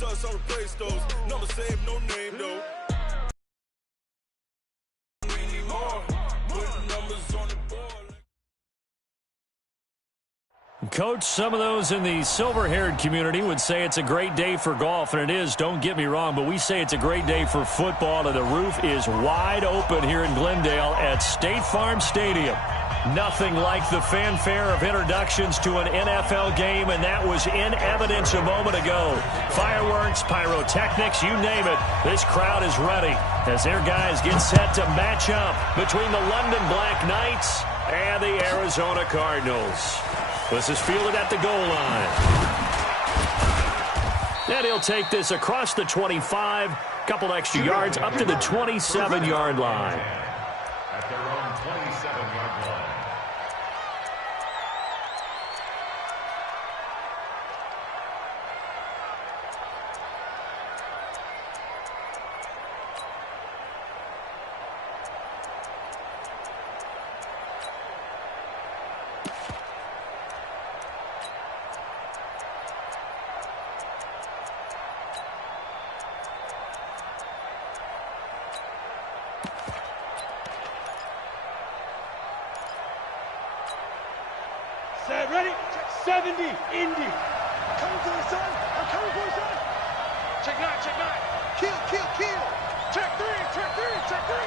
shots, I'll replace those. Never save no name though. Coach, some of those in the silver-haired community would say it's a great day for golf, and it is, don't get me wrong, but we say it's a great day for football, and the roof is wide open here in Glendale at State Farm Stadium. Nothing like the fanfare of introductions to an NFL game, and that was in evidence a moment ago. Fireworks, pyrotechnics, you name it, this crowd is ready as their guys get set to match up between the London Black Knights and the Arizona Cardinals. This is fielded at the goal line. And he'll take this across the 25, couple extra yards up to the 27-yard line. At their own 27-yard line. Ready? 70, Indy. Coming for the sun. I'm coming for the sun. Check 9, check 9. Kill, kill, kill. Check 3, check 3, check 3.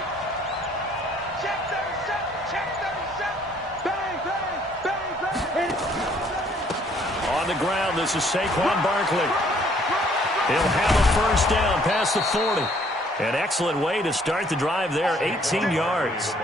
Check 37, check 37. Bang, bang, bang, bang. On the ground, this is Saquon Barkley. He'll have a first down past the 40. An excellent way to start the drive there, 18 yards.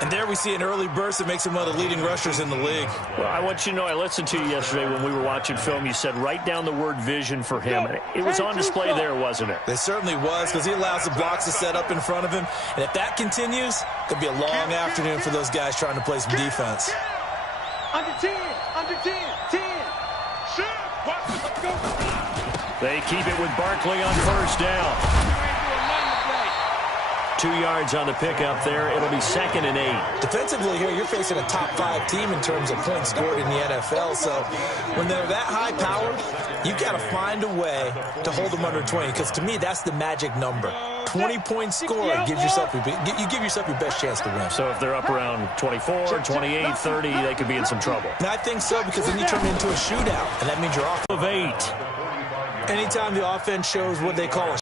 And there we see an early burst that makes him one of the leading rushers in the league. Well, I want you to know, I listened to you yesterday when we were watching film. You said write down the word vision for him. It was on display there, wasn't it? It certainly was, because he allows the blocks to set up in front of him. And if that continues, it could be a long afternoon for those guys trying to play some defense. Under 10, under 10, 10. Shoot, watch it, let's go. They keep it with Barkley on first down. 2 yards on the pickup there. It'll be 2nd and 8. Defensively here, you're facing a top-5 team in terms of points scored in the NFL. So when they're that high-powered, you've got to find a way to hold them under 20. Because to me, that's the magic number. 20-point score gives yourself you give yourself your best chance to win. So if they're up around 24, 28, 30, they could be in some trouble. And I think so, because then you turn it into a shootout, and that means you're off of 8. Anytime the offense shows what they call a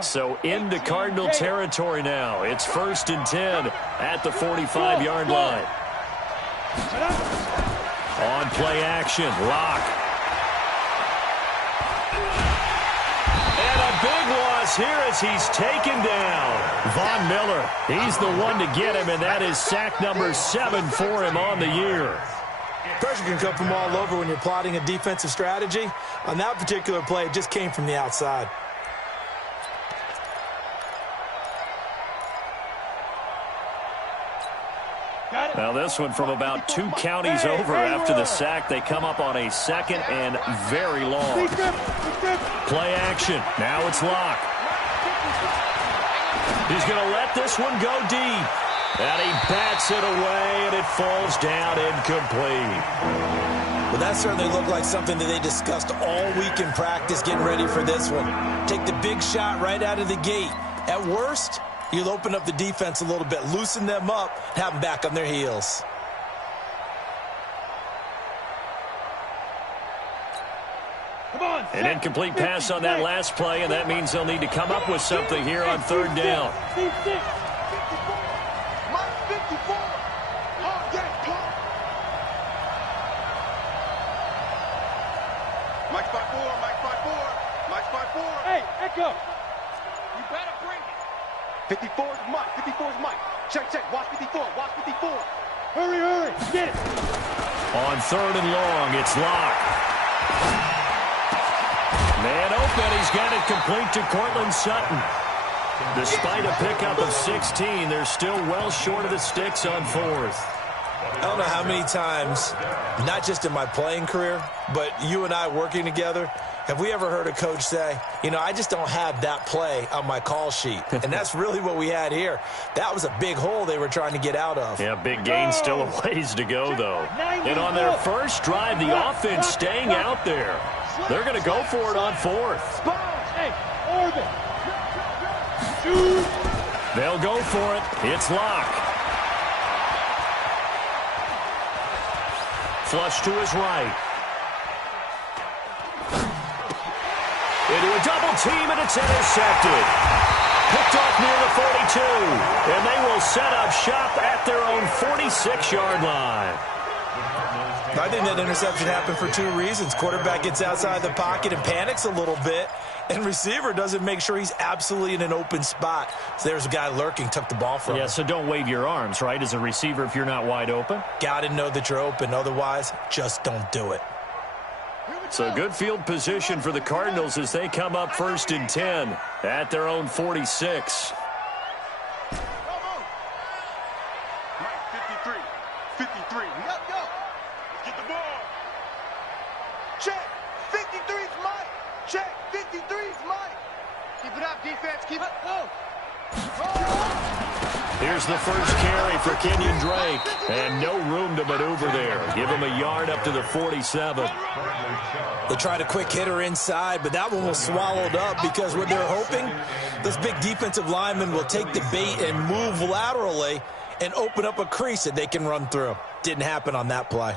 So into Cardinal territory now. It's 1st and 10 at the 45-yard line. On play action, Lock. And a big loss here as he's taken down. Von Miller, he's the one to get him, and that is sack number 7 for him on the year. Pressure can come from all over when you're plotting a defensive strategy. On that particular play, it just came from the outside. Now this one from about 2 counties over after the sack. They come up on a 2nd and very long. Play action. Now it's Lock. He's going to let this one go deep. And he bats it away, and it falls down incomplete. Well, that certainly looked like something that they discussed all week in practice getting ready for this one. Take the big shot right out of the gate. At worst, you'll open up the defense a little bit, loosen them up, and have them back on their heels. An incomplete pass on that last play, and that means they'll need to come up with something here on 3rd down. Mike 5-4, Mike 5-4, Mike 5-4. Hey, Echo, you better bring it. 54 is Mike, 54 is Mike. Check, check, watch 54, watch 54. Hurry, hurry, get it. On 3rd and long, it's Lock. Man open, he's got it complete to Cortland Sutton. Despite a pickup of 16, they're still well short of the sticks on 4th. I don't know how many times, not just in my playing career, but you and I working together, have we ever heard a coach say, you know, I just don't have that play on my call sheet. And that's really what we had here. That was a big hole they were trying to get out of. Yeah, big gain, still a ways to go, though. And on their first drive, the offense staying out there. They're going to go for it on fourth. They'll go for it. It's Locke. Flush to his right. Into a double team, and it's intercepted. Picked off near the 42. And they will set up shop at their own 46-yard line. I think that interception happened for two reasons. Quarterback gets outside the pocket and panics a little bit, and receiver doesn't make sure he's absolutely in an open spot. So there's a guy lurking, took the ball from him. Yeah, so don't wave your arms, right, as a receiver if you're not wide open. Got to know that you're open. Otherwise, just don't do it. So good field position for the Cardinals as they come up 1st and 10 at their own 46. Mike, 53. 53. Let's go. Let's get the ball. Check. 53's Mike. Check. 53's Mike. Keep it up, defense. Keep it up. Here's the first carry for Kenyon Drake. And no room to maneuver there. Give him a yard up to the 47. They tried a quick hitter inside, but that one was swallowed up because what they're hoping, this big defensive lineman will take the bait and move laterally and open up a crease that they can run through. Didn't happen on that play.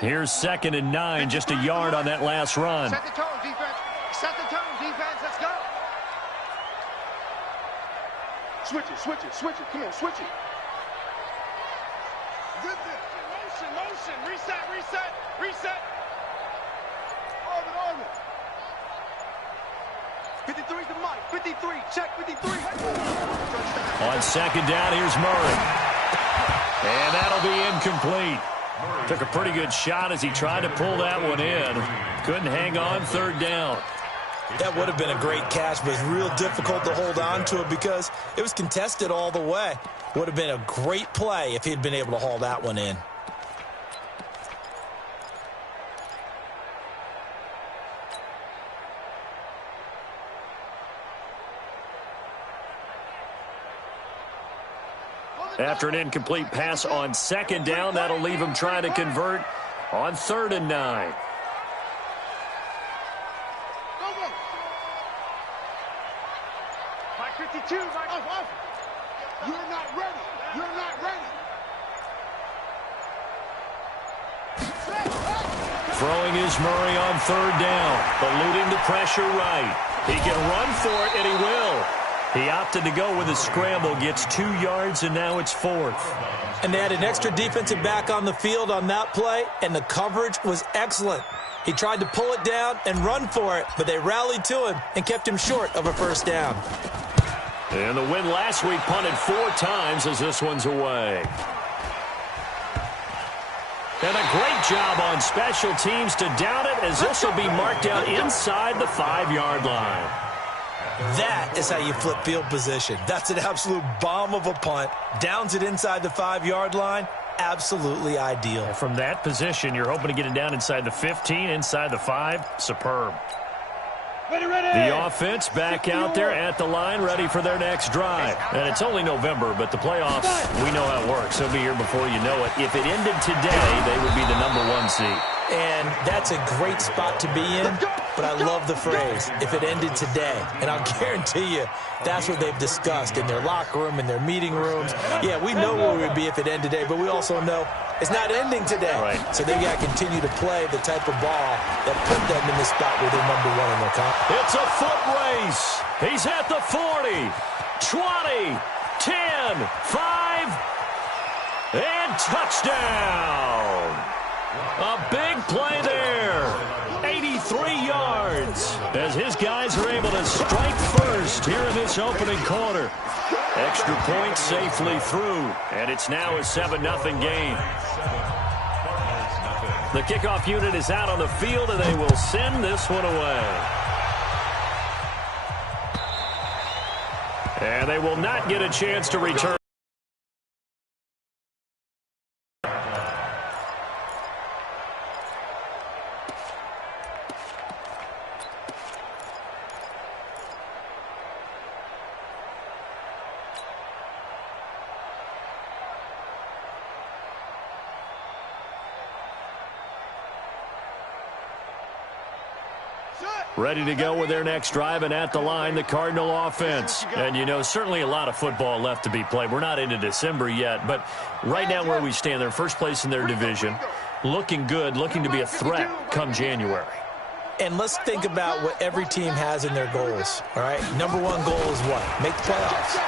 Here's 2nd and 9, just a yard on that last run. Set the tone, defense. Set the tone, defense. Let's go. Switch it, switch it, switch it. Come on, switch it. Good motion, motion. Reset, reset, reset. Orbit. 53's the Mike. 53. Check 53. On 2nd down, here's Murray. And that'll be incomplete. Took a pretty good shot as he tried to pull that one in. Couldn't hang on 3rd down. That would have been a great catch, but it's real difficult to hold on to it because it was contested all the way. Would have been a great play if he'd been able to haul that one in. After an incomplete pass on 2nd down, that'll leave him trying to convert on 3rd and 9. Mike 52. Mike off. You're not ready. You're not ready. Throwing is Murray on 3rd down, eluding the pressure right. He can run for it, and he will. He opted to go with a scramble, gets 2 yards, and now it's 4th. And they had an extra defensive back on the field on that play, and the coverage was excellent. He tried to pull it down and run for it, but they rallied to him and kept him short of a 1st down. And the win last week punted 4 times as this one's away. And a great job on special teams to down it as this will be marked down inside the 5-yard line. That is how you flip field position. That's an absolute bomb of a punt. Downs it inside the 5-yard line. Absolutely ideal. And from that position, you're hoping to get it down inside the 15, inside the 5. Superb. Ready, ready. The offense back out there at the line, ready for their next drive. And it's only November, but the playoffs, we know how it works. They'll be here before you know it. If it ended today, they would be the #1 seed. And that's a great spot to be in, but I love the phrase, if it ended today. And I'll guarantee you, that's what they've discussed in their locker room, in their meeting rooms. Yeah, we know where we would be if it ended today, but we also know it's not ending today. Right. So they got to continue to play the type of ball that put them in the spot where they're #1 in their conference. It's a foot race. He's at the 40, 20, 10, 5, and touchdown. A big play there. 83 yards as his guys are able to strike first here in this opening quarter. Extra point safely through, and it's now a 7-0 game. The kickoff unit is out on the field, and they will send this one away. And they will not get a chance to return. Ready to go with their next drive, and at the line, the Cardinal offense. And, you know, certainly a lot of football left to be played. We're not into December yet, but right now where we stand, they're first place in their division, looking good, looking to be a threat come January. And let's think about what every team has in their goals, all right? Number one goal is what? Make the playoffs.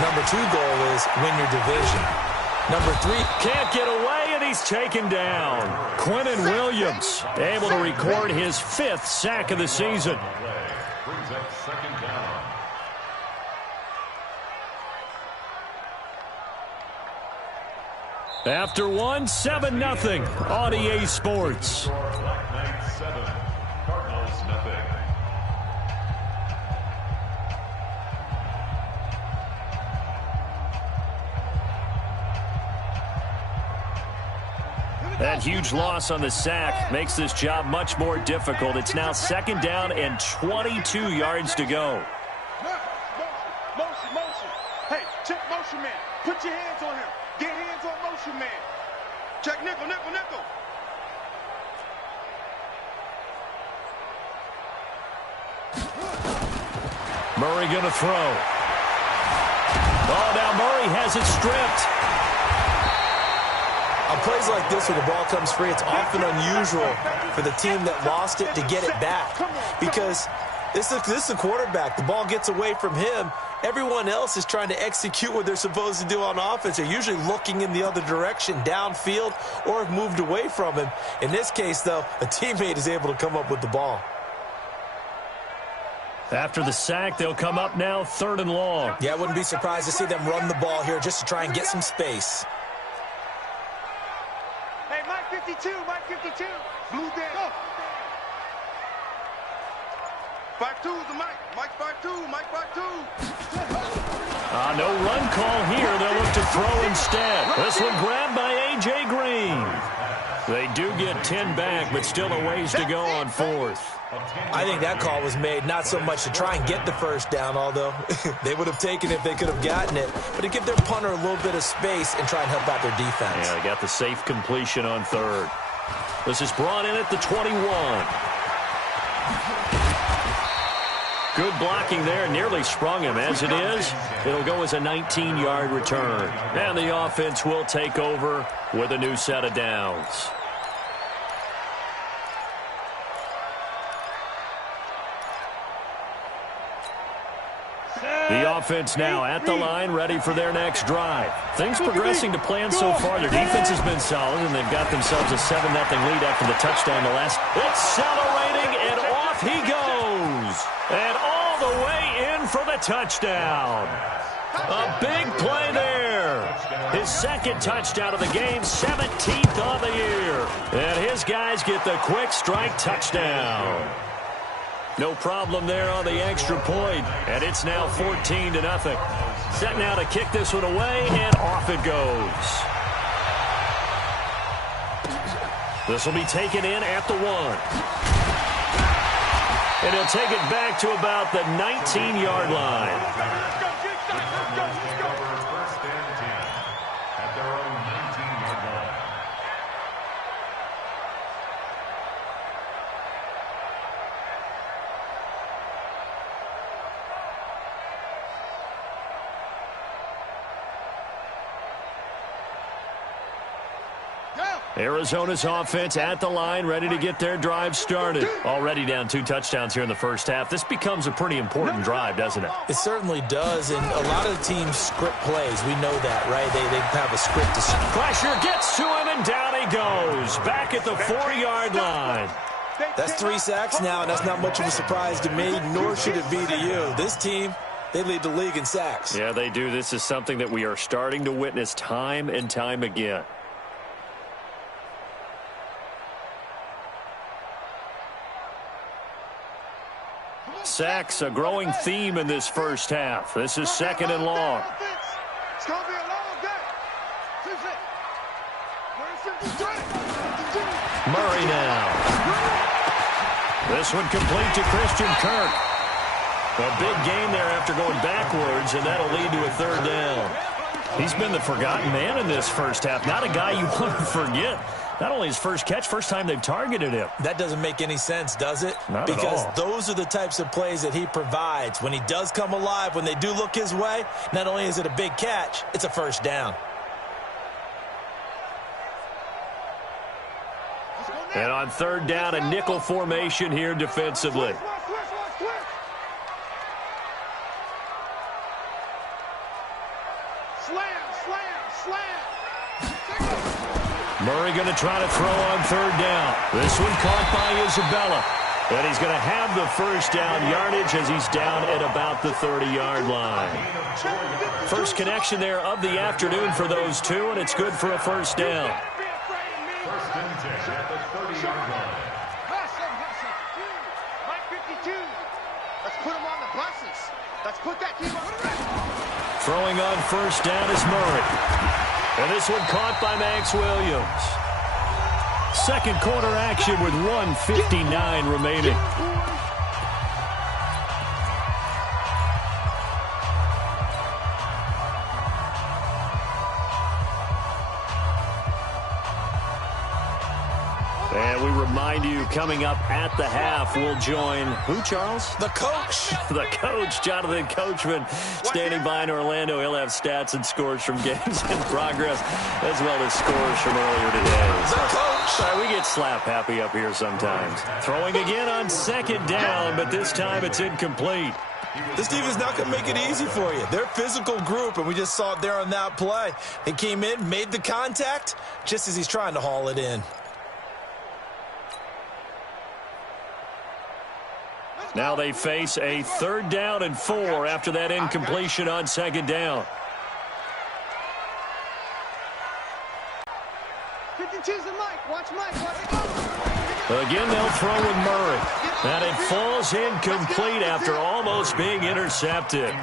Number two goal is win your division. Number three. Can't get away, and he's taken down. Quinnen Williams able to record his 5th sack of the season. Brings up second down. After one, 7-0 on EA Sports. Black Knight 7, Cardinals nothing. That huge loss on the sack makes this job much more difficult. It's now 2nd down and 22 yards to go. Motion. Hey, check motion man. Put your hands on him. Get hands on motion man. Check nickel. Murray going to throw. Oh, now Murray has it stripped. On plays like this where the ball comes free, it's often unusual for the team that lost it to get it back. Because this is the quarterback. The ball gets away from him. Everyone else is trying to execute what they're supposed to do on offense. They're usually looking in the other direction, downfield, or have moved away from him. In this case, though, a teammate is able to come up with the ball. After the sack, they'll come up now 3rd and long. Yeah, I wouldn't be surprised to see them run the ball here just to try and get some space. Hey, Mike 52. Blue down. 5-2 is the Mike. Mike 5-2. No run call here. They'll look to throw instead. This one grabbed by A.J. Green. They do get 10 back, but still a ways to go on 4th. I think that call was made not so much to try and get the first down, although they would have taken it if they could have gotten it, but to give their punter a little bit of space and try and help out their defense. Yeah, they got the safe completion on 3rd. This is brought in at the 21. Good blocking there. Nearly sprung him. As it is, it'll go as a 19-yard return. And the offense will take over with a new set of downs. The offense now at the line, ready for their next drive. Things progressing to plan so far. Their defense has been solid, and they've got themselves a 7-0 lead after the touchdown to last. Accelerating, and off he goes. And all the way in for the touchdown. A big play there. His 2nd touchdown of the game, 17th on the year. And his guys get the quick strike touchdown. No problem there on the extra point, and it's now 14-0. Set now to kick this one away, and off it goes. This will be taken in at the 1. And he'll take it back to about the 19-yard line. First and 10 at their own 19-yard line. Arizona's offense at the line, ready to get their drive started. Already down 2 touchdowns here in the first half. This becomes a pretty important drive, doesn't it? It certainly does, and a lot of the teams script plays. We know that, right? They have a script. Pressure gets to him, and down he goes. Back at the 4-yard line. That's 3 sacks now, and that's not much of a surprise to me, nor should it be to you. This team, they lead the league in sacks. Yeah, they do. This is something that we are starting to witness time and time again. sacks, a growing theme in this first half. This is second and long. It's going to be a long day. Murray now. This one complete to Christian Kirk. A big gain there after going backwards, and that'll lead to a third down. He's been the forgotten man in this first half. Not a guy you want to forget. Not only his first catch, first time they've targeted him. That doesn't make any sense, does it? Not at all. Because those are the types of plays that he provides. When he does come alive, when they do look his way, not only is it a big catch, it's a first down. And on third down, a nickel formation here defensively. Murray going to try to throw on third down. This one caught by Isabella. And he's going to have the first down yardage as he's down at about the 30-yard line. First connection there of the afternoon for those two, and it's good for a first down. First and 10 at the 30-yard line. Mike 52. Let's put him on the buses. Let's put that team on the rest. Throwing on first down is Murray. And this one caught by Max Williams. Second quarter action with 1:59 remaining. And we remind you, coming up at the half, we'll join who, Charles? The coach. The coach, Jonathan Coachman, standing by in Orlando. He'll have stats and scores from games in progress, as well as scores from earlier today. The coach. Sorry, we get slap happy up here sometimes. Throwing again on second down, but this time it's incomplete. This defense is not going to make it easy for you. They're a physical group, and we just saw it there on that play. They came in, made the contact, just as he's trying to haul it in. Now they face a third down and 4 after that incompletion on second down. 52's the Mike. Watch Mike. Watch it go. Again, they'll throw with Murray. And it falls incomplete after almost being intercepted.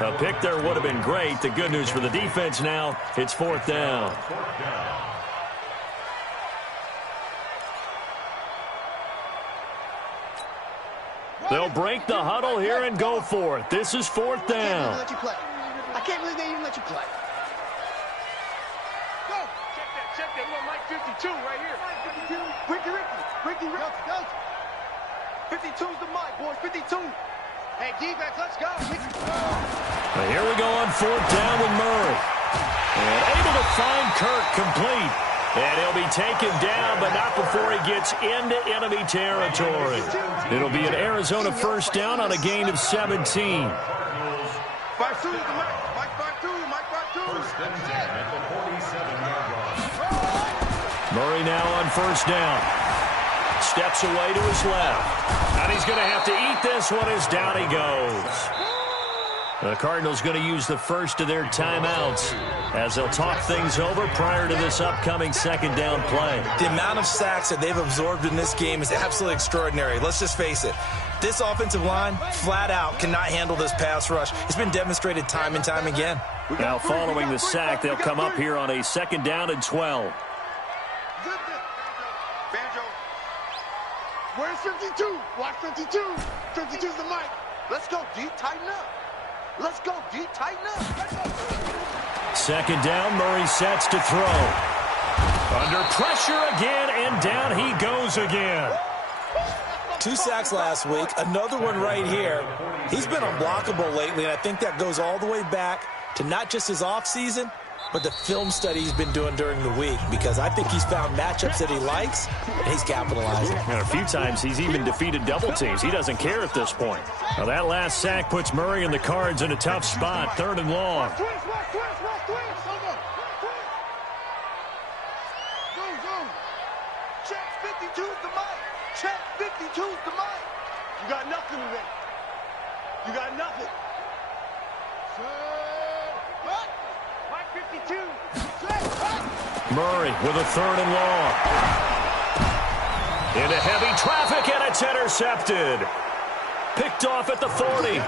A pick there would have been great. The good news for the defense now, it's fourth down. They'll break the huddle here and go for it. This is fourth down. I can't believe they even let you play. Go. Check that. Little Mike 52 right here. 52. Ricky. Go. 52's the Mike, boys. 52. Hey, defense, let's go. Now here we go on fourth down with Murray. And able to find Kirk complete. And he'll be taken down, but not before he gets into enemy territory. It'll be an Arizona first down on a gain of 17. 5-2 the Mike. Mike 5-2. Mike 5-2. First and 10 at the 47-yard line. Murray now on first down. Steps away to his left. And he's going to have to eat this one as down he goes. The Cardinals going to use the first of their timeouts as they'll talk things over prior to this upcoming second down play. The amount of sacks that they've absorbed in this game is absolutely extraordinary. Let's just face it. This offensive line, flat out, cannot handle this pass rush. It's been demonstrated time and time again. Now, following the sack, they'll come up here on a second down and 12. Banjo. Where's 52? Watch 52. 52's the Mike. Let's go, D. Tighten up. Let's go, D. Tighten up. Second down, Murray sets to throw. Under pressure again, and down he goes again. 2 sacks last week, another one right here. He's been unblockable lately, and I think that goes all the way back to not just his offseason, but the film study he's been doing during the week, because I think he's found matchups that he likes, and he's capitalizing. And a few times he's even defeated double teams. He doesn't care at this point. Now that last sack puts Murray and the Cards in a tough spot, third and long. Check 52's the Mike. Check 52's the Mike. You got nothing today. You got nothing. Mike 52. Murray with a third and long. Into heavy traffic, and it's intercepted. Picked picked off at the 40.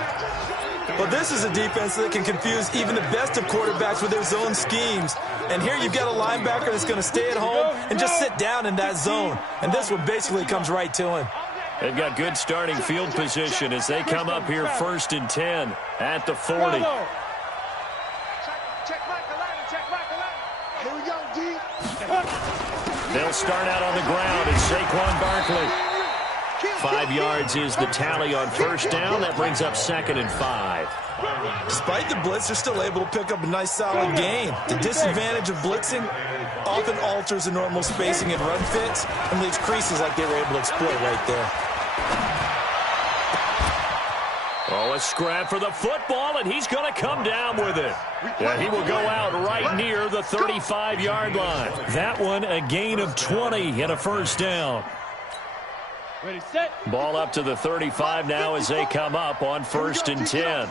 Well, this is a defense that can confuse even the best of quarterbacks with their zone schemes. And here you've got a linebacker that's going to stay at home and just sit down in that zone. And this one basically comes right to him. They've got good starting field position as they come up here 1st and 10 at the 40. Here we go, D. They'll start out on the ground as Saquon Barkley. 5 yards is the tally on 1st down. That brings up 2nd and 5. Despite the blitz, they're still able to pick up a nice, solid gain. The disadvantage of blitzing often alters the normal spacing and run fits and leaves creases like they were able to exploit right there. Oh, a scrap for the football, and he's going to come down with it. Yeah, he will go out right near the 35-yard line. That one, a gain of 20 and a 1st down. Ready, set. Ball up to the 35 now as they come up on 1st and 10.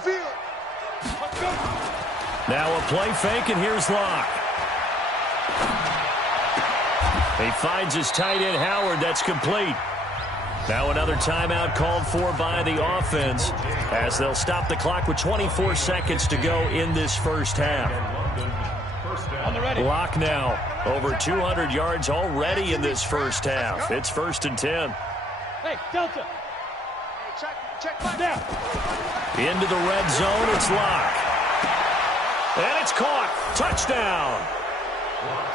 Now a play fake, and here's Locke. He finds his tight end, Howard. That's complete. Now another timeout called for by the offense as they'll stop the clock with 24 seconds to go in this 1st half. Locke now over 200 yards already in this 1st half. It's 1st and 10. Hey, Delta. Check now. Into the red zone, it's Locke. And it's caught. Touchdown.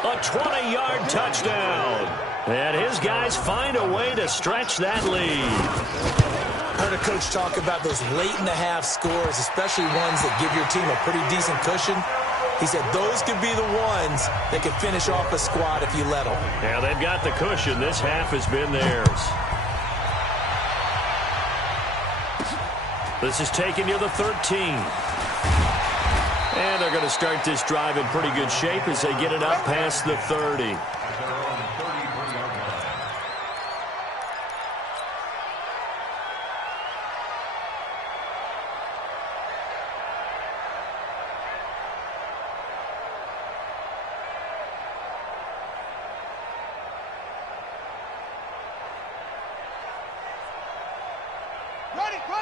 A 20-yard touchdown. And his guys find a way to stretch that lead. Heard a coach talk about those late-in-the-half scores, especially ones that give your team a pretty decent cushion. He said those could be the ones that could finish off a squad if you let them. Yeah, they've got the cushion. This half has been theirs. This is taken near the 13. And they're going to start this drive in pretty good shape as they get it up past the 30.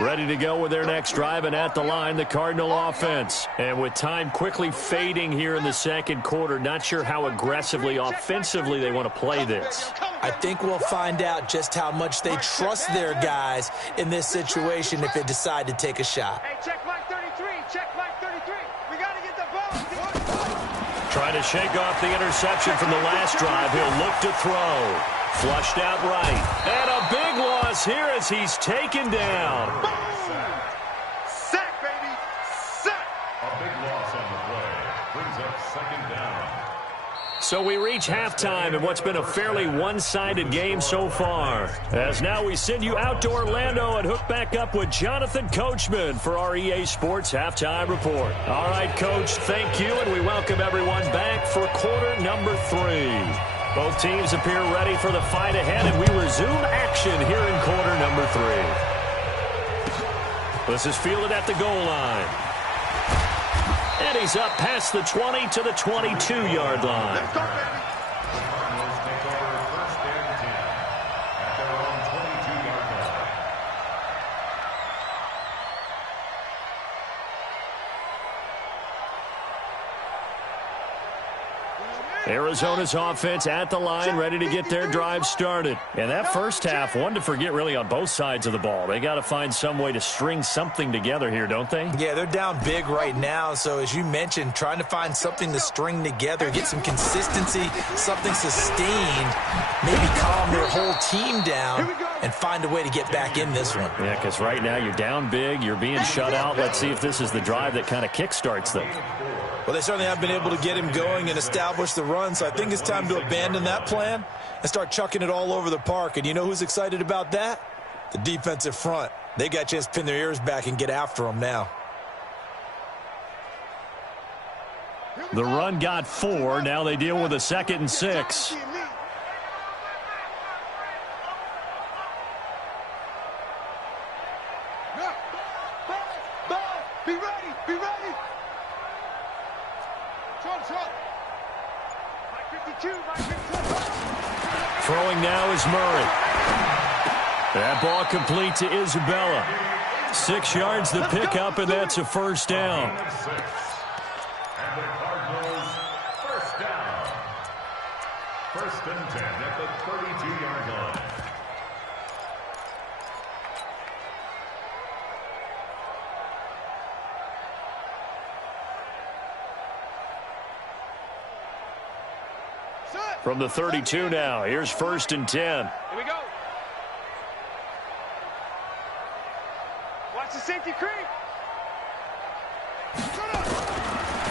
Ready to go with their next drive, and at the line, the Cardinal offense. And with time quickly fading here in the 2nd quarter, not sure how aggressively, offensively they want to play this. I think we'll find out just how much they trust their guys in this situation if they decide to take a shot. Hey, check Mike 33. Check Mike 33. We got to get the ball. Trying to shake off the interception from the last drive. He'll look to throw. Flushed out right. And a big loss here as he's taken down. Sack, baby. Sack. A big loss on the play. Brings up 2nd down. So we reach halftime in what's been a fairly one-sided game so far. As now we send you out to Orlando and hook back up with Jonathan Coachman for our EA Sports Halftime Report. All right, Coach, thank you, and we welcome everyone back for quarter number 3. Both teams appear ready for the fight ahead, and we resume action here in quarter number 3. This is fielded at the goal line. And he's up past the 20 to the 22-yard line. Let's go, baby. Cardinals take over 1st and 10 at their own 22-yard line. Arizona's offense at the line, ready to get their drive started. And that 1st half, one to forget really on both sides of the ball. They got to find some way to string something together here, don't they? Yeah, they're down big right now. So as you mentioned, trying to find something to string together, get some consistency, something sustained, maybe calm their whole team down and find a way to get back in this one. Yeah, because right now you're down big, you're being shut out. Let's see if this is the drive that kind of kickstarts them. Well, they certainly have been able to get him going and establish the run, so I think it's time to abandon that plan and start chucking it all over the park. And you know who's excited about that? The defensive front. They got a chance to pin their ears back and get after them now. The run got 4. Now they deal with a 2nd and 6. Be ready. Be ready. Throwing now is Murray. That ball complete to Isabella. 6 yards the pickup, and that's a first down. And the Cardinals first down. 1st and 10 at the 32-yard line. From the 32 now, here's 1st and 10. Here we go. Watch the safety creep.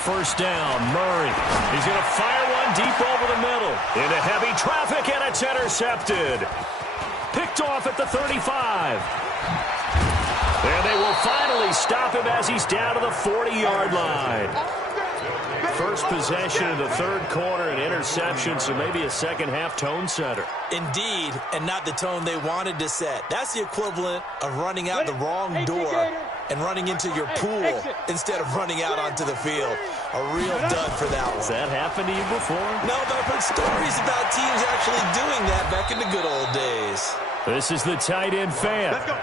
First down, Murray. He's going to fire one deep over the middle. Into heavy traffic, and it's intercepted. Picked off at the 35. And they will finally stop him as he's down to the 40-yard line. First possession of the 3rd quarter, an interception, so maybe a second-half tone setter. Indeed, and not the tone they wanted to set. That's the equivalent of running out the wrong door and running into your pool instead of running out onto the field. A real dud for that one. Has that happened to you before? No, but I've heard stories about teams actually doing that back in the good old days. This is the tight end fan. Let's go.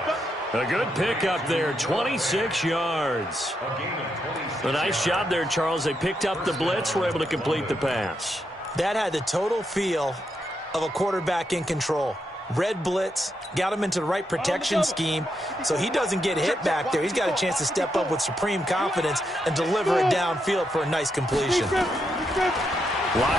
A good pickup there, 26 yards. A nice job there, Charles. They picked up the blitz, were able to complete the pass. That had the total feel of a quarterback in control. Red blitz, got him into the right protection scheme, so he doesn't get hit back there. He's got a chance to step up with supreme confidence and deliver it downfield for a nice completion. Lock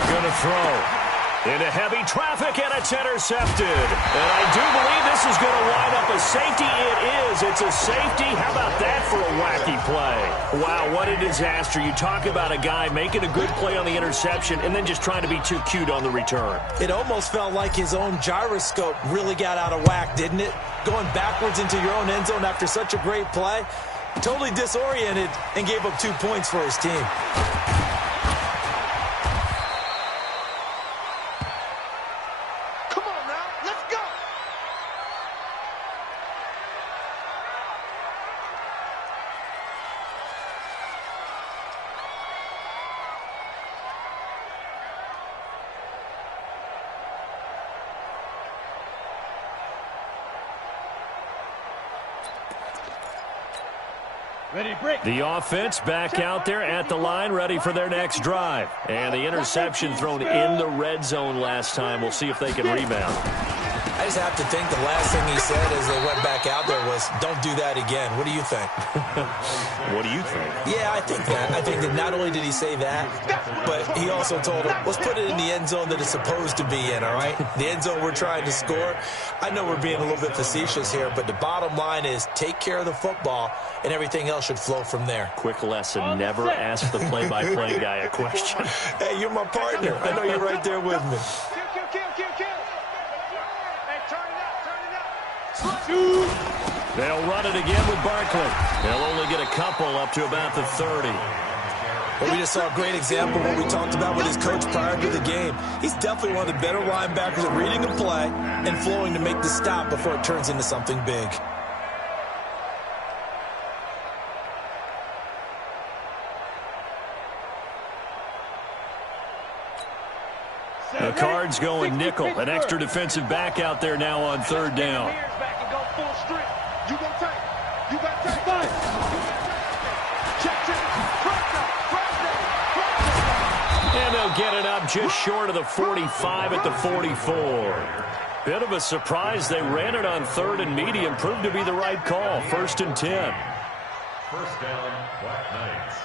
going to throw. Into heavy traffic, and it's intercepted. And I do believe this is going to wind up a safety. It is. It's a safety. How about that for a wacky play? Wow, what a disaster. You talk about a guy making a good play on the interception and then just trying to be too cute on the return. It almost felt like his own gyroscope really got out of whack, didn't it? Going backwards into your own end zone after such a great play. Totally disoriented and gave up 2 points for his team. The offense back out there at the line, ready for their next drive. And the interception thrown in the red zone last time. We'll see if they can rebound. I just have to think the last thing he said as they went back out there was, don't do that again. What do you think? What do you think? Yeah, I think that. I think that not only did he say that, but he also told him, let's put it in the end zone that it's supposed to be in, all right? The end zone we're trying to score. I know we're being a little bit facetious here, but the bottom line is take care of the football, and everything else should flow from there. Quick lesson, never ask the play-by-play guy a question. Hey, you're my partner. I know you're right there with me. They'll run it again with Barkley. They'll only get a couple up to about the 30. Well, we just saw a great example of what we talked about with his coach prior to the game. He's definitely one of the better linebackers at reading the play and flowing to make the stop before it turns into something big. The Cards going nickel. An extra defensive back out there now on 3rd down. And they'll get it up just short of the 45 at the 44. Bit of a surprise. They ran it on 3rd and medium. Proved to be the right call. 1st and 10. First down, Black Knights.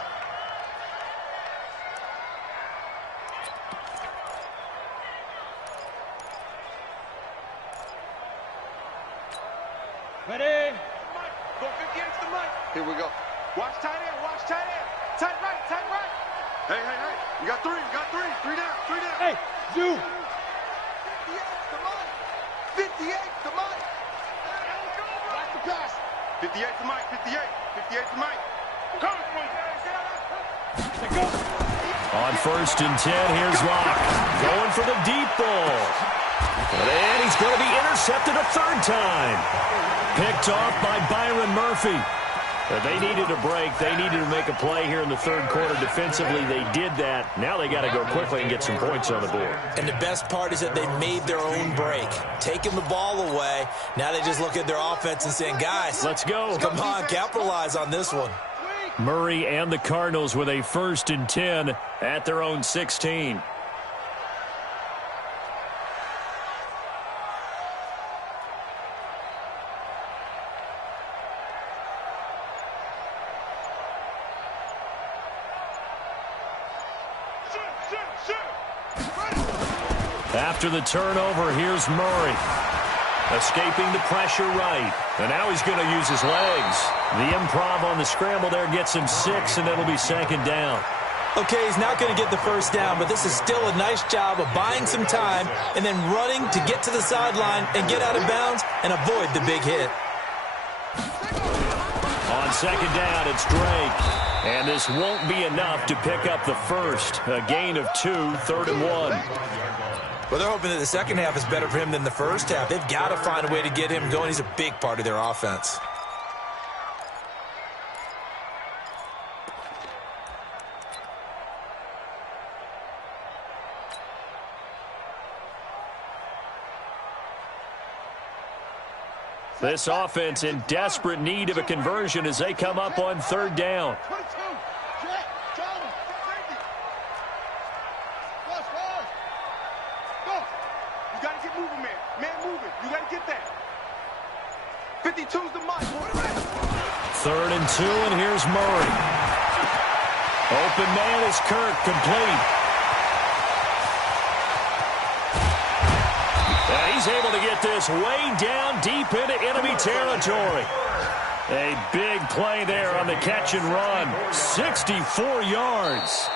Ready? Go 58 to the mic. Here we go. Watch tight end. Watch tight end. Tight right. Tight right. Hey, hey, hey. You got three. You got three. Three down. Three down. Hey, you. 58 to Mike. 58 to Mike. Watch the pass. 58 to Mike. 58. 58 to Mike. Come on. Go. On 1st and 10, here's Locke. Going for the deep ball. And he's going to be intercepted a 3rd time. Picked off by Byron Murphy. They needed a break. They needed to make a play here in the third quarter defensively. They did that. Now they got to go quickly and get some points on the board. And the best part is that they made their own break, taking the ball away. Now they just look at their offense and saying, guys, let's go. Come on, capitalize on this one. Murray and the Cardinals with a 1st and 10 at their own 16. After the turnover, here's Murray. Escaping the pressure right. And now he's going to use his legs. The improv on the scramble there gets him 6, and it'll be 2nd down. Okay, he's not going to get the first down, but this is still a nice job of buying some time and then running to get to the sideline and get out of bounds and avoid the big hit. On 2nd down, it's Drake. And this won't be enough to pick up the first. A gain of 2, 3rd and 1. Well, they're hoping that the second half is better for him than the first half. They've got to find a way to get him going. He's a big part of their offense. This offense in desperate need of a conversion as they come up on 3rd down. You got to get moving, man. Man moving. You got to get that. 52's the mark. 3rd and 2, and here's Murray. Open man is Kirk, complete. And he's able to get this way down deep into enemy territory. A big play there on the catch and run. 64 yards.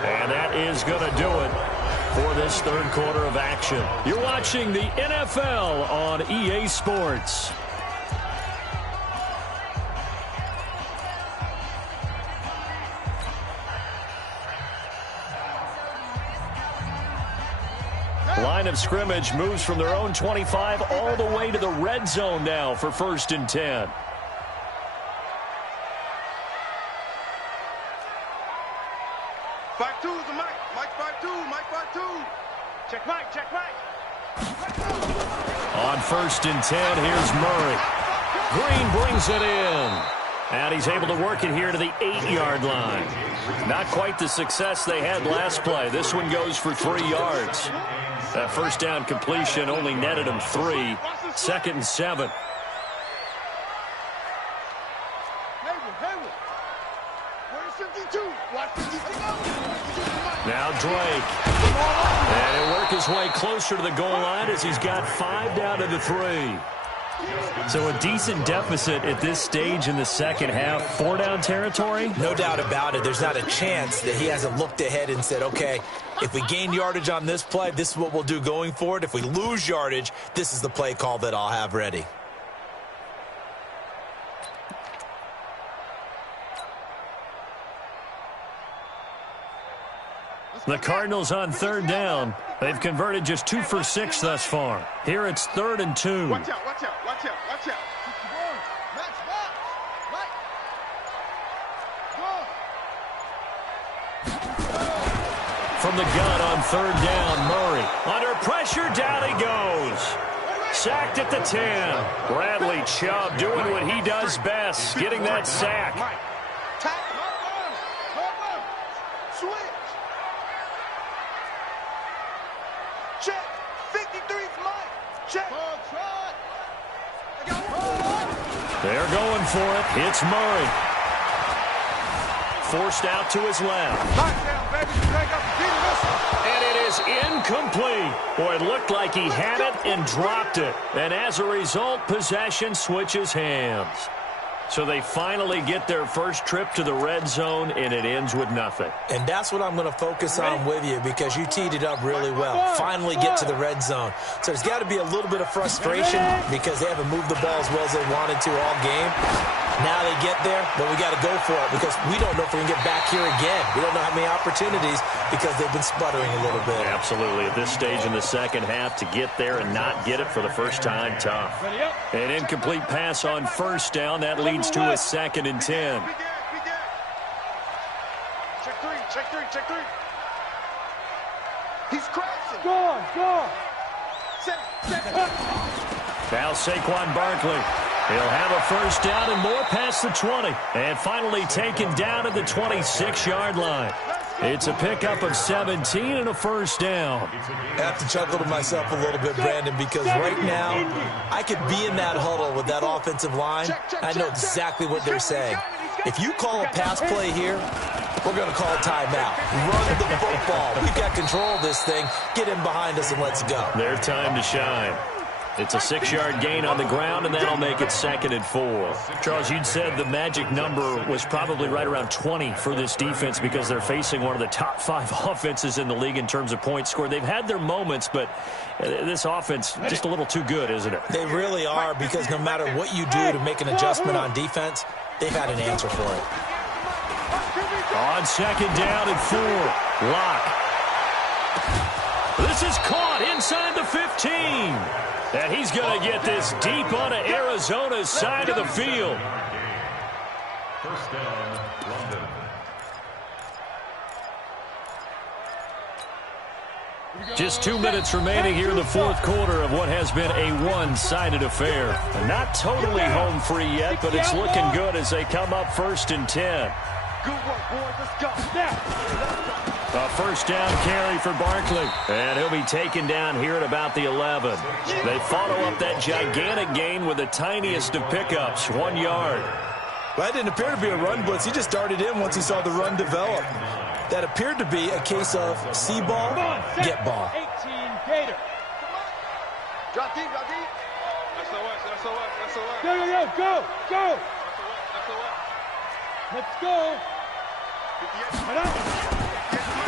And that is going to do it for this third quarter of action. You're watching the NFL on EA Sports. Line of scrimmage moves from their own 25 all the way to the red zone now for 1st and 10. Five two is the Mike. Mike 5-2. Mike 5-2. Check Mike. Check Mike. On 1st and 10, here's Murray. Green brings it in. And he's able to work it here to the 8-yard line. Not quite the success they had last play. This one goes for 3 yards. That first down completion only netted him 3. 2nd and 7. Now Drake. And he'll work his way closer to the goal line as he's got 5 down to the 3. So a decent deficit at this stage in the second half. 4-down territory? No doubt about it. There's not a chance that he hasn't looked ahead and said, okay, if we gain yardage on this play, this is what we'll do going forward. If we lose yardage, this is the play call that I'll have ready. The Cardinals on 3rd down. They've converted just 2 for 6 thus far. Here it's 3rd and 2. Watch out, watch out, watch out, watch out. From the gun on 3rd down, Murray. Under pressure, down he goes. Sacked at the 10. Bradley Chubb doing what he does best, getting that sack. Check. 53's Mike. Check. They're going for it. It's Murray. Forced out to his left. And it is incomplete. Boy, it looked like he had it and dropped it. And as a result, possession switches hands. So they finally get their first trip to the red zone, and it ends with nothing. And that's what I'm going to focus on with you because you teed it up really well. Finally get to the red zone. So there's got to be a little bit of frustration because they haven't moved the ball as well as they wanted to all game. Now they get there, but we got to go for it because we don't know if we can get back here again. We don't know how many opportunities because they've been sputtering a little bit. Absolutely. At this stage in the second half, to get there and not get it for the first time, tough. An incomplete pass on first down. That leads to a 2nd and 10. Check three, check three, check three. He's crashing. Go. Now Saquon Barkley. He'll have a first down and more past the 20. And finally taken down at the 26-yard line. It's a pickup of 17 and a first down. I have to chuckle to myself a little bit, Brandon, because right now I could be in that huddle with that offensive line. I know exactly what they're saying. If you call a pass play here, we're going to call a timeout. Run the football. We've got control of this thing. Get in behind us and let's go. Their time to shine. It's a 6-yard gain on the ground, and that'll make it 2nd and 4. Charles, you'd said the magic number was probably right around 20 for this defense because they're facing one of the top 5 offenses in the league in terms of points scored. They've had their moments, but this offense just a little too good, isn't it? They really are, because no matter what you do to make an adjustment on defense, they've had an answer for it. On 2nd down and 4. Lock. This is caught inside the 15. And he's going to get this deep onto Arizona's side of the field. First down, London. Just 2 minutes remaining here in the fourth quarter of what has been a one-sided affair. Not totally home free yet, but it's looking good as they come up 1st and 10. Good work, boys. Let's go. Now. A first down carry for Barkley. And he'll be taken down here at about the 11. They follow up that gigantic gain with the tiniest of pickups, 1 yard. Well, that didn't appear to be a run blitz. He just darted in once he saw the run develop. That appeared to be a case of see ball, get ball. 18 Gator. Drop deep, drop deep. Go. Let's go.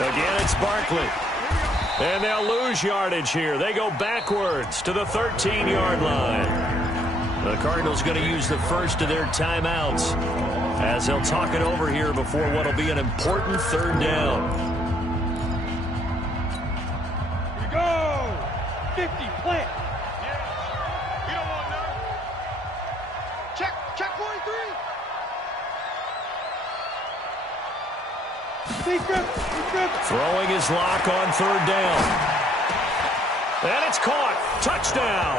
Again, it's Barkley. And they'll lose yardage here. They go backwards to the 13-yard line. The Cardinals going to use the first of their timeouts as they'll talk it over here before what will be an important 3rd down. Here we go. 50 plant. You don't want none. Check 43. Secret. Throwing his lock on 3rd down. And it's caught. Touchdown.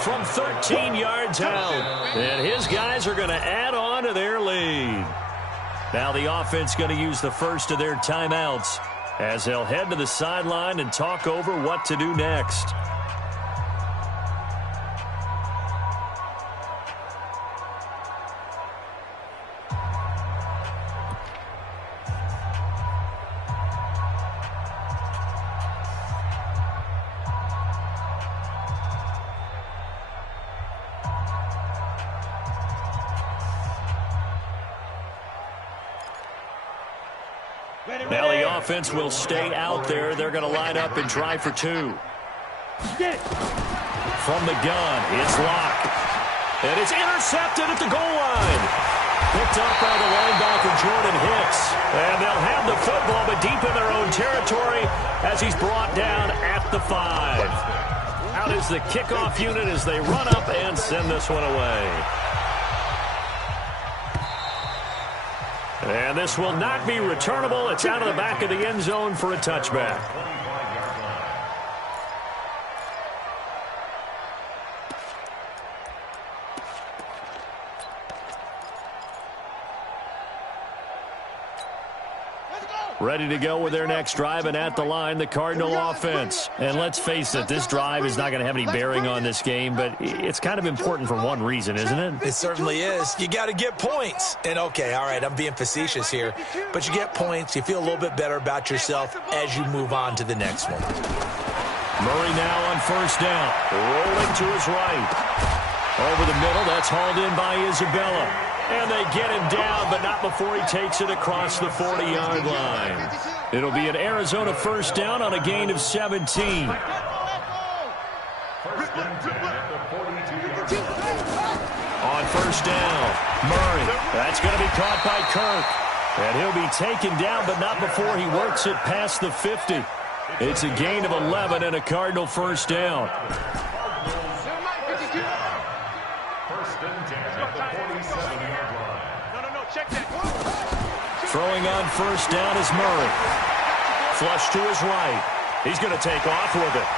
From 13 yards out. And his guys are going to add on to their lead. Now the offense going to use the first of their timeouts as they'll head to the sideline and talk over what to do next. Now the offense will stay out there. They're going to line up and try for 2. From the gun, it's Locke. And it's intercepted at the goal line. Picked up by the linebacker, Jordan Hicks. And they'll have the football, but deep in their own territory as he's brought down at the 5. Out is the kickoff unit as they run up and send this one away. And this will not be returnable. It's out of the back of the end zone for a touchback. Ready to go with their next drive, and at the line, the Cardinal offense. And let's face it, this drive is not going to have any bearing on this game, but it's kind of important for one reason, isn't it? It certainly is. You got to get points. And, okay, all right, I'm being facetious here, but you get points. You feel a little bit better about yourself as you move on to the next one. Murray now on first down, rolling to his right. Over the middle, that's hauled in by Isabella. And they get him down, but not before he takes it across the 40-yard line. It'll be an Arizona first down on a gain of 17. First and 10 at the 42-yard line. On first down, Murray, that's going to be caught by Kirk. And he'll be taken down, but not before he works it past the 50. It's a gain of 11 and a Cardinal first down. First and 10 at the 47-yard line. No, check that. Throwing on first down is Murray. Flush to his right. He's going to take off with it.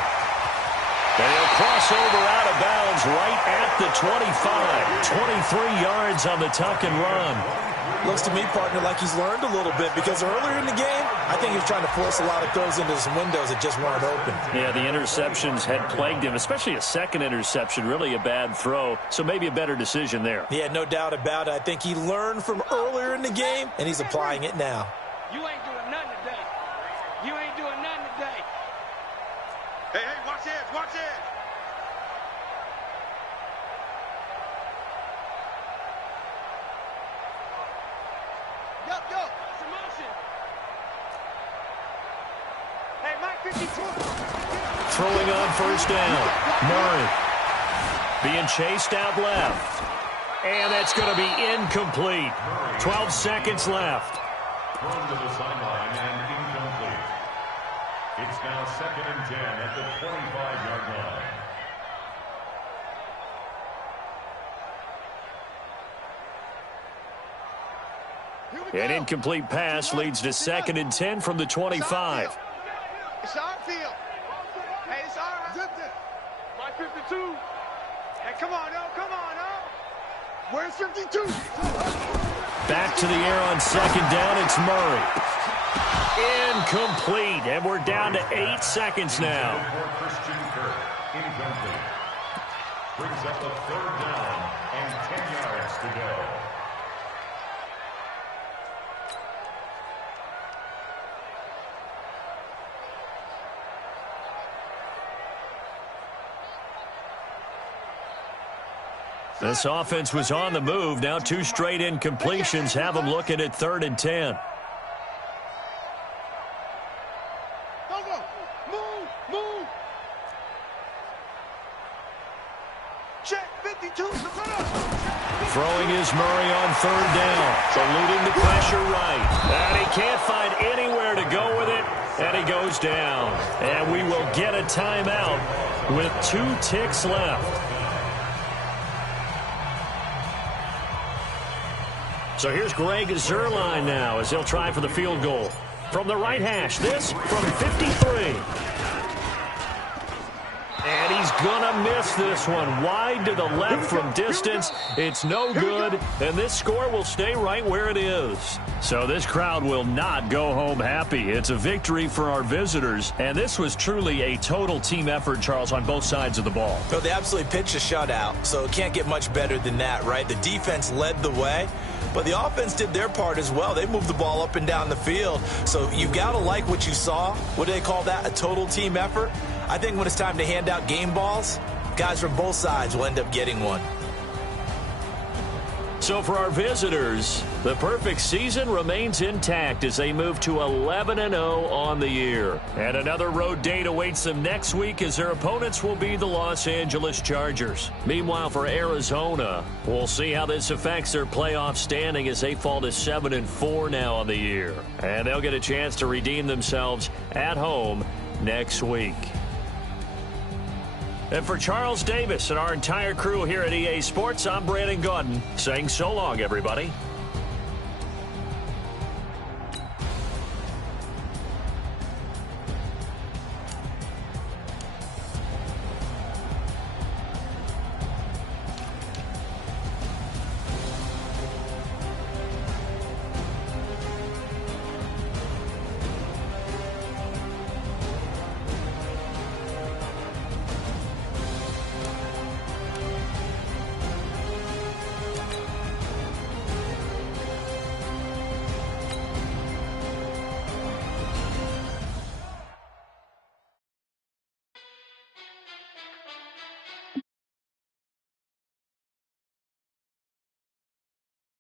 And he'll cross over out of bounds right at the 25. 23 yards on the tuck and run. Looks to me, partner, like he's learned a little bit because earlier in the game, I think he was trying to force a lot of throws into some windows that just weren't open. Yeah, the interceptions had plagued him, especially a second interception, really a bad throw. So maybe a better decision there. Yeah, no doubt about it. I think he learned from earlier in the game, and he's applying it now. You ain't doing nothing today. You ain't doing nothing today. Hey, watch it, watch it. Yo, it's a motion. Hey, Mike 52. Throwing on first down. Murray being chased out left. And that's going to be incomplete. 12 seconds left. Thrown to the sideline and incomplete. It's now 2nd and 10 at the 25-yard line. An incomplete pass leads to 2nd and 10 from the 25. It's our field. Hey, it's our field. Mike 52. Hey, come on, Where's 52? Back to the air on 2nd down. It's Murray. Incomplete. And we're down to 8 seconds now. For Christian Kirk, incomplete. Brings up the 3rd down and 10 yards to go. This offense was on the move. Now 2 straight incompletions have them looking at 3rd and 10. Go. Move. Check 52. Throwing is Murray on 3rd down. Eluding the pressure right. And he can't find anywhere to go with it. And he goes down. And we will get a timeout with 2 ticks left. So here's Greg Zuerlein now as he'll try for the field goal. From the right hash, this from 53. And he's going to miss this one. Wide to the left from distance. It's no good, and this score will stay right where it is. So this crowd will not go home happy. It's a victory for our visitors, and this was truly a total team effort, Charles, on both sides of the ball. No, they absolutely pitched a shutout, so it can't get much better than that, right? The defense led the way, but the offense did their part as well. They moved the ball up and down the field, so you've got to like what you saw. What do they call that? A total team effort? I think when it's time to hand out game balls, guys from both sides will end up getting one. So for our visitors, the perfect season remains intact as they move to 11-0 on the year. And another road date awaits them next week as their opponents will be the Los Angeles Chargers. Meanwhile, for Arizona, we'll see how this affects their playoff standing as they fall to 7-4 now on the year. And they'll get a chance to redeem themselves at home next week. And for Charles Davis and our entire crew here at EA Sports, I'm Brandon Gaudin saying so long, everybody.